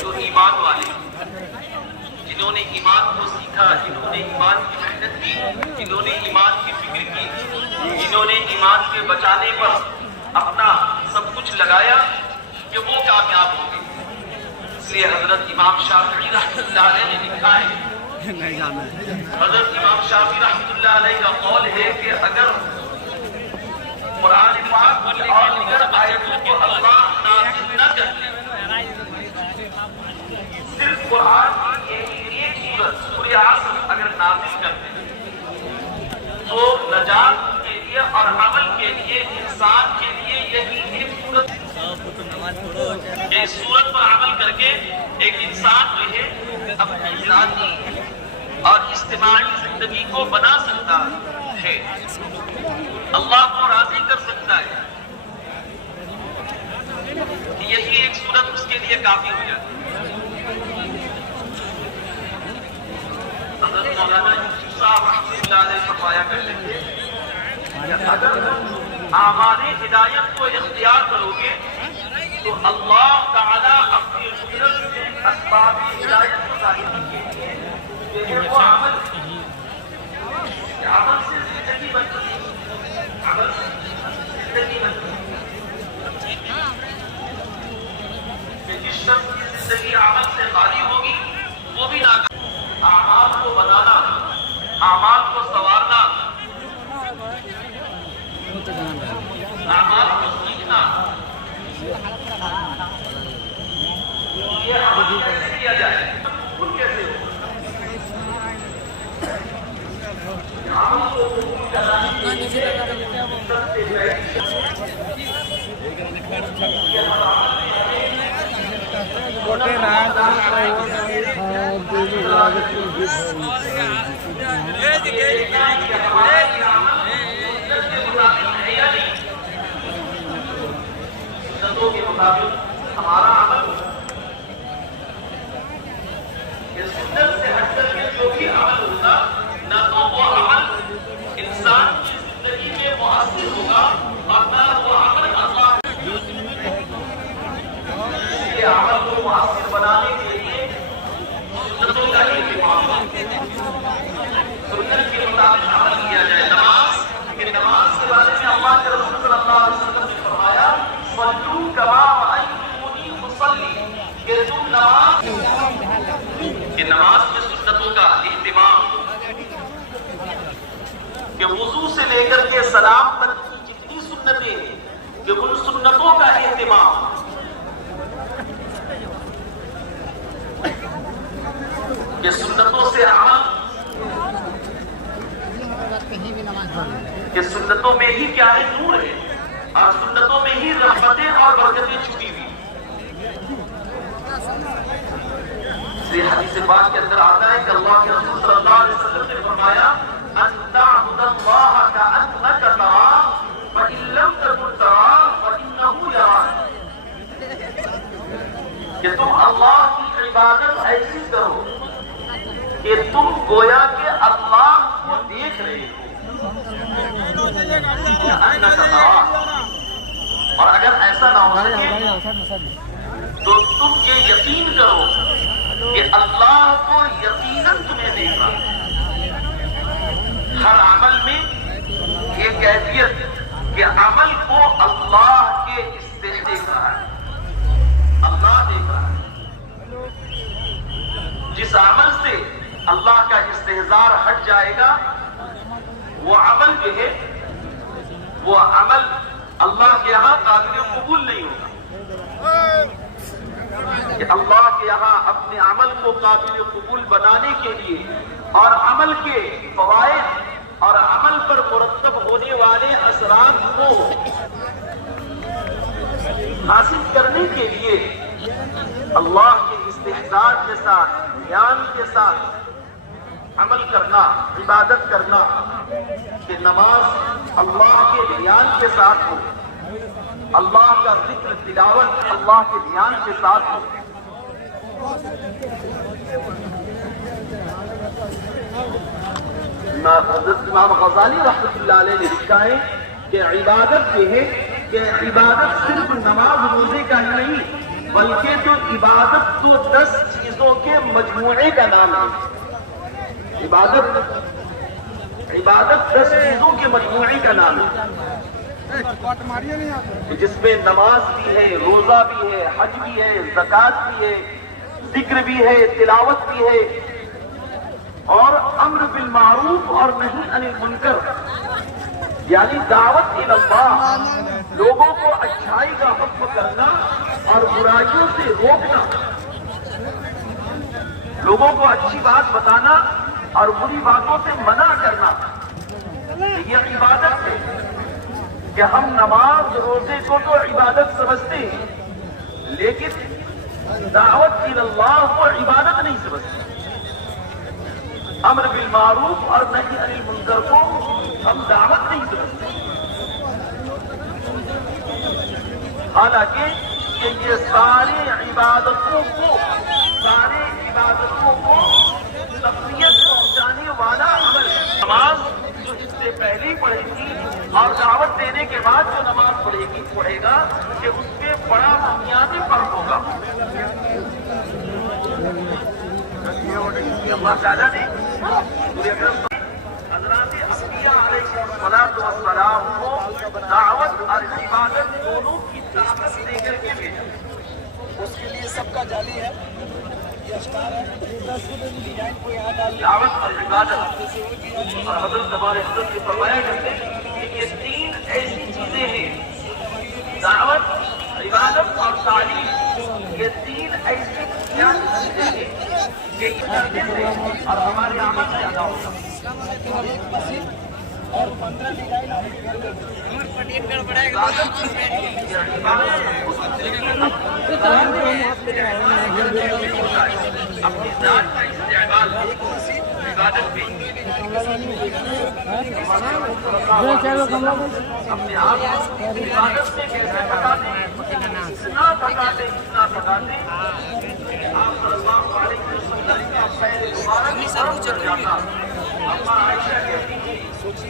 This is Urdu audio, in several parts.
جو ایمان والے، جنہوں نے ایمان کو سیکھا، جنہوں نے ایمان کی محنت کی، جنہوں نے ایمان کی فکر کی، جنہوں نے ایمان کے بچانے پر اپنا سب کچھ لگایا، کہ وہ کامیاب ہوں گے۔ اس لیے حضرت امام شافعی رحمۃ اللہ علیہ نے لکھا ہے، حضرت امام شافعی رحمۃ اللہ علیہ کا قول ہے کہ اگر قرآن پاک اور دیگر آیتوں کو اللہ نازل نہ کرتے، صرف قرآن کی ایک سورت سورہ عصر اگر نازل کرتے تو نجات کے لیے اور عمل کے لیے، انسان کے لیے یہی ایک سورت، اس سورت پر عمل کر کے ایک انسان جو ہے اپنی ذاتی اور اجتماعی زندگی کو بنا سکتا ہے، اللہ کو راضی کر سکتا ہے، کہ یہی ایک سورت اس کے لیے کافی ہو جاتی ہے۔ حضرت مولانا یوسف صاحب رحمۃ اللہ علیہ فرمایا کرتے تھے کہ اگر اعمال ہدایت کو اختیار کرو گے تو اللہ تعالیٰ اپنی قدرت سے اسباب ہدایت کو ظاہر کیے ہیں، وہ عمل سے زندگی بنتی ہے، عمل سے زندگی بنتی ہے، کہ جس شخص کی زندگی عمل سے خالی ہوگی وہ بھی ناکام۔ اعمال کو بنانا، اعمال کو سنوارنا، اعمال کو سیکھنا، یہ عمل کیسے کیا جائے، خود کیسے ہو عمل کو قبول کرانے کے لیے سب سے سنتوں کے مطابق ہمارا عمل، یہ سنت سے ہٹ کر کے جو بھی عمل ہوگا، نہ تو وہ عمل انسان کی زندگی میں مؤثر ہوگا اور نہ وہ عمل اللہ کے عمل کو مؤثر بنانے کے لیے سنتوں کا اہتمام، سنت کے مطابق عمل کیا جائے۔ نماز کے بارے میں اللہ کے رسول صلی اللہ علیہ وسلم نے فرمایا صلوا کما رأیتمونی اصلی، کہ تم نماز میں سنتوں کا اہتمام، کہ وضو سے لے کر کے سلام تک کی جتنی سنتیں ہیں کہ ان سنتوں کا اہتمام، کہ سنتوں سے عمل، کہ سنتوں میں ہی کیا ہے، نور ہے، اور سنتوں میں ہی رحمتیں اور برکتیں چھپی ہوئی۔ یہ حدیث پاک کے اندر آتا ہے کہ اللہ کے رسول صلی اللہ علیہ وسلم نے فرمایا ان تعبد اللہ کأنک تراہ فإن لم تکن تراہ فإنہ یراک، کہ تم اللہ کی عبادت ایسی کرو کہ تم گویا کہ اللہ کو دیکھ رہے ہو، اور اگر ایسا نہ ہو سکے تو تم یہ یقین کرو کہ اللہ کو یقیناً تمہیں دیکھ رہا ہے۔ ہر عمل میں یہ کیفیت کہ عمل کو اللہ کے استحضار دیکھ رہا ہے، اللہ دیکھ رہا ہے۔ جس عمل سے اللہ کا استحضار ہٹ جائے گا وہ عمل جو ہے، وہ عمل اللہ کے یہاں قابل قبول نہیں ہوگا۔ کہ اللہ کے یہاں اپنے عمل کو قابل قبول بنانے کے لیے اور عمل کے فوائد اور عمل پر مرتب ہونے والے اثرات کو حاصل کرنے کے لیے اللہ کے استحضار کے ساتھ، دھیان کے ساتھ عمل کرنا، عبادت کرنا، کہ نماز اللہ کے دھیان کے ساتھ ہو، اللہ کا ذکر تلاوت اللہ کے دھیان کے ساتھ ہو۔ حضرت امام غزالی رحمۃ اللہ علیہ نے لکھا ہے کہ عبادت یہ ہے کہ عبادت صرف نماز روزے کا ہی نہیں، بلکہ تو عبادت تو 10 چیزوں کے مجموعے کا نام ہے. عبادت 10 چیزوں کے مجموعے کا نام ہے، جس میں نماز بھی ہے، روزہ بھی ہے، حج بھی ہے، زکوٰۃ بھی ہے، ذکر بھی ہے، تلاوت بھی ہے، اور امر بالمعروف اور نہی عن المنکر، یعنی دعوت الی اللہ، لوگوں کو اچھائی کا حکم کرنا اور برائیوں سے روکنا، لوگوں کو اچھی بات بتانا اور بری باتوں سے منع کرنا. یہ عبادت ہے کہ ہم نماز روزے کو تو عبادت سمجھتے ہیں، لیکن دعوت الی اللہ کو عبادت نہیں سمجھتے. امر بالمعروف اور نہی عن المنکر کو ہم دعوت نہیں سمجھتے. حالانکہ یہ ساری عبادتوں کو تقویت پہنچانے والا عمل ہے. نماز جو اس سے پہلے پڑھے گی اور دعوت دینے کے بعد جو نماز پڑھے گا کہ اس میں بڑا بنیادی فرق ہوگا. اللہ تعالیٰ نے حضرات انبیاء علیہ الصلوۃ والسلام کو دعوت اور عبادت دونوں کی طاقت دے کر کے بھیجا. اس کے لیے سب کا جعلی ہے، یہ اشکار ہے، دعوت اور عبادت. اور حضرت ہمارے حضرت نے فرمایا کرتے کہ یہ 3 ایسی چیزیں ہیں، دعوت، عبادت اور تعلیم، یہ 3 ایسی چیزیں ہیں کہ یہ کرنے سے اور ہمارے عمل سے زیادہ ہوگا. اور 15 ڈیزائن اپنی ذات کا استعمال عبادت میں، اپنے آپ کو عبادت میں کیسے پکاتے ہیں، اتنا پکاتے آپ صلی اللہ علیہ وسلم کا پہلے مبارک جاتا. اما عائشہ کہتی ہیں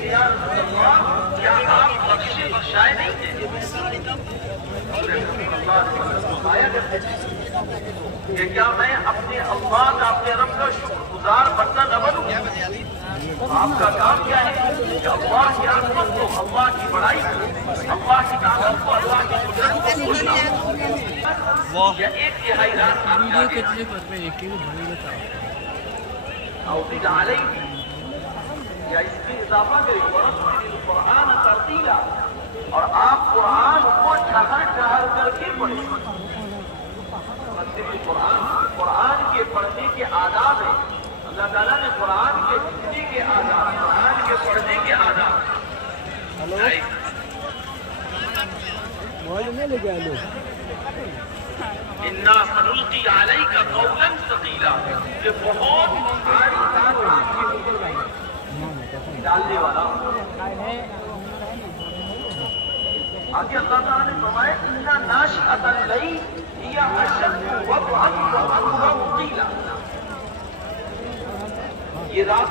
یا رسول اللہ، کیا آپ بخشے بخشائے نہیں تھے؟ آیا کرتے کہ کیا میں اپنے اللہ کا، اپنے رب کا شکر گزار بندہ نہ بنوں؟ آپ کا کام کیا ہے کہ اللہ کی عظمت کو، اللہ کی بڑائی کو، اللہ کی طاقت کو، اللہ کی قدرت کو بھولنا. یا 1/3 رات آپ اوزد علیہ، یا اس میں اضافہ کریں ورتل القرآن ترتیلا، اور آپ قرآن کو ٹھہر کر کے پڑھیں. قرآن کے پڑھنے کے آداب ہیں. اللہ تعالیٰ نے قرآن کے لکھنے کے آداب، قرآن کے پڑھنے کے آداب. اِنَّا سَنُلْقِي عَلَيْكَ قَوْلًا ثَقِيلًا، یہ بہت بھاری بات آپ کے اوپر ڈالنے والا. آگے اللہ تعالیٰ نے فرمایا اِنَّا نَاشِئَةَ اللَّيْلِ هِيَ أَشَدُّ وَطْئًا وَأَقْوَمُ قِيلًا. یہ رات